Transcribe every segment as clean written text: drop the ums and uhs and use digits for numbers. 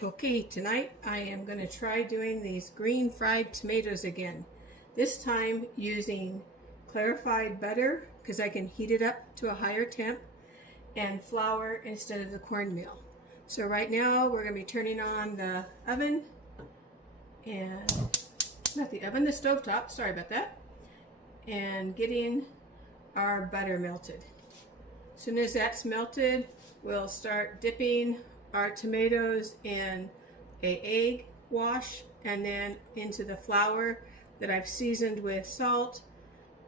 Okay, tonight I am going to try doing these green fried tomatoes again. This time using clarified butter because I can heat it up to a higher temp, and flour instead of the cornmeal. So right now we're going to be turning on the oven, and not the oven, the stovetop, sorry about that, and getting our butter melted. As soon as that's melted, we'll start dipping our tomatoes in an egg wash and then into the flour that I've seasoned with salt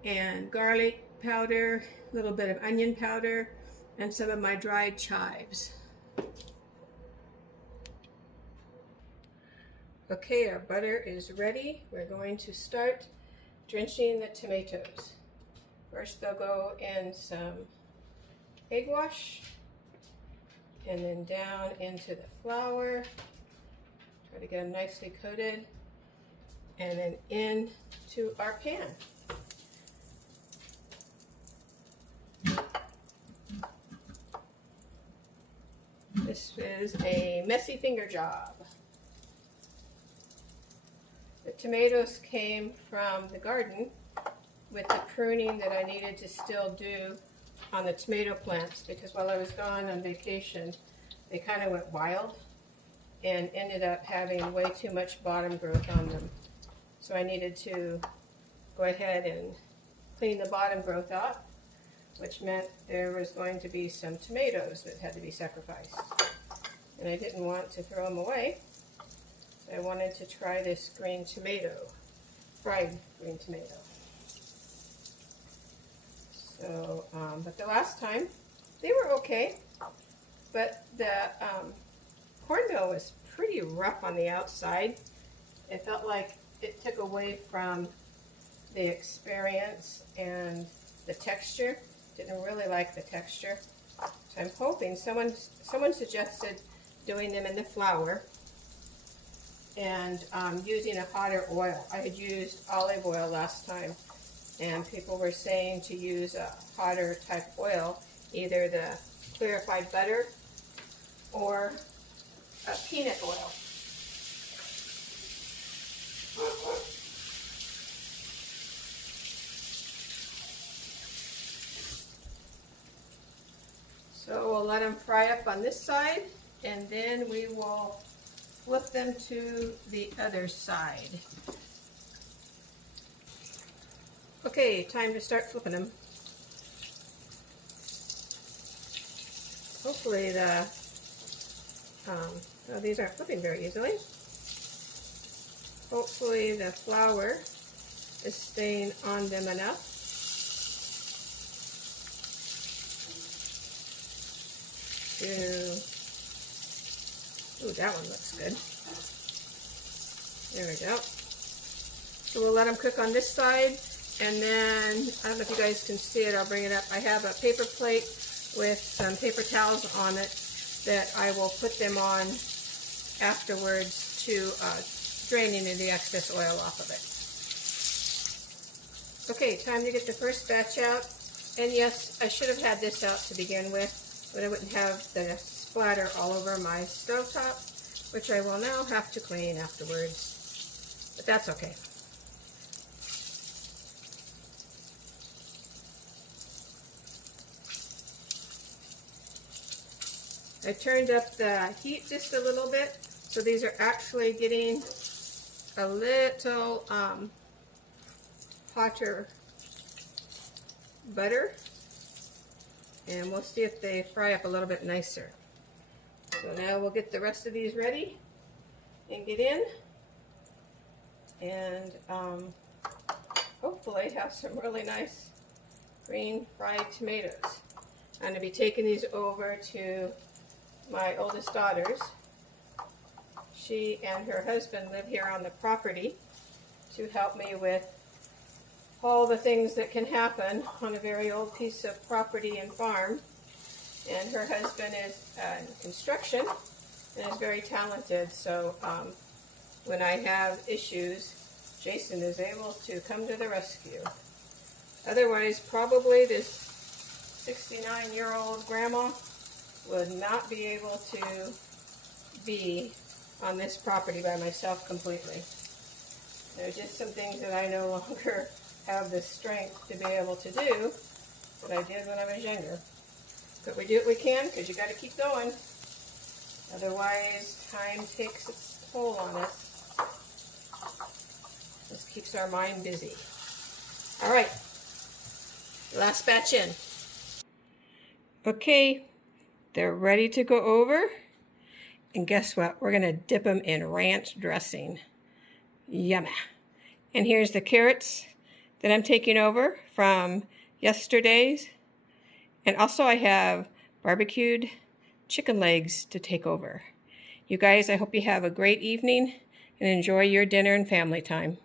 and garlic powder, a little bit of onion powder, and some of my dried chives. Okay, our butter is ready. We're going to start drenching the tomatoes. First they'll go in some egg wash, and then down into the flour. Try to get them nicely coated, and then into our pan. This is a messy finger job. The tomatoes came from the garden with the pruning that I needed to still do on the tomato plants, because while I was gone on vacation, they kind of went wild and ended up having way too much bottom growth on them. So I needed to go ahead and clean the bottom growth off, which meant there was going to be some tomatoes that had to be sacrificed. And I didn't want to throw them away, so I wanted to try this green tomato, fried green tomato. So, but the last time, they were okay, but the cornmeal was pretty rough on the outside. It felt like it took away from the experience and the texture. Didn't really like the texture. So I'm hoping someone suggested doing them in the flour and using a hotter oil. I had used olive oil last time, and people were saying to use a hotter type oil, either the clarified butter or a peanut oil. So we'll let them fry up on this side, and then we will flip them to the other side. Okay, time to start flipping them. Hopefully these aren't flipping very easily. Hopefully the flour is staying on them enough. Ooh, that one looks good. There we go. So we'll let them cook on this side, and then, I don't know if you guys can see it, I'll bring it up. I have a paper plate with some paper towels on it that I will put them on afterwards to drain any of the excess oil off of it. Okay, time to get the first batch out. And yes, I should have had this out to begin with, but I wouldn't have the splatter all over my stovetop, which I will now have to clean afterwards. But that's okay. I turned up the heat just a little bit, so these are actually getting a little hotter butter, and we'll see if they fry up a little bit nicer. So now we'll get the rest of these ready and get in, and hopefully have some really nice green fried tomatoes. I'm going to be taking these over to my oldest daughter's. She and her husband live here on the property to help me with all the things that can happen on a very old piece of property and farm. And her husband is in construction and is very talented, so when I have issues, Jason is able to come to the rescue. Otherwise, probably this 69-year-old grandma would not be able to be on this property by myself completely. There's just some things that I no longer have the strength to be able to do that I did when I was younger. But we do what we can because you got to keep going. Otherwise, time takes its toll on us. This keeps our mind busy. All right, last batch in. Okay, they're ready to go over. And guess what? We're going to dip them in ranch dressing. Yummy. And here's the carrots that I'm taking over from yesterday's. And also I have barbecued chicken legs to take over. You guys, I hope you have a great evening and enjoy your dinner and family time.